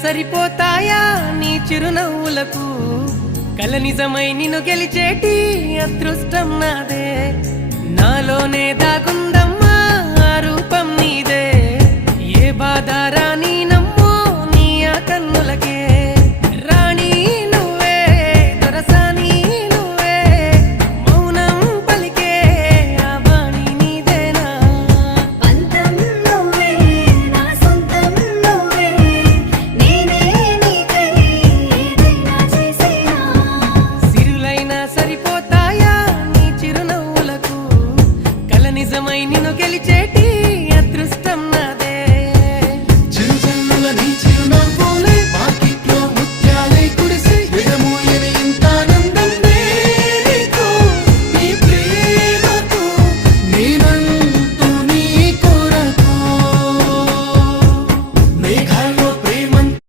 సరిపోతాయా నీ చిరునవ్వులకు కల నిజమై నిన్ను గెలిచేటి అదృష్టం నాదే నాలోనే దాగుందమ్మా ఆ రూపం నీదే ఏ బాధ రాని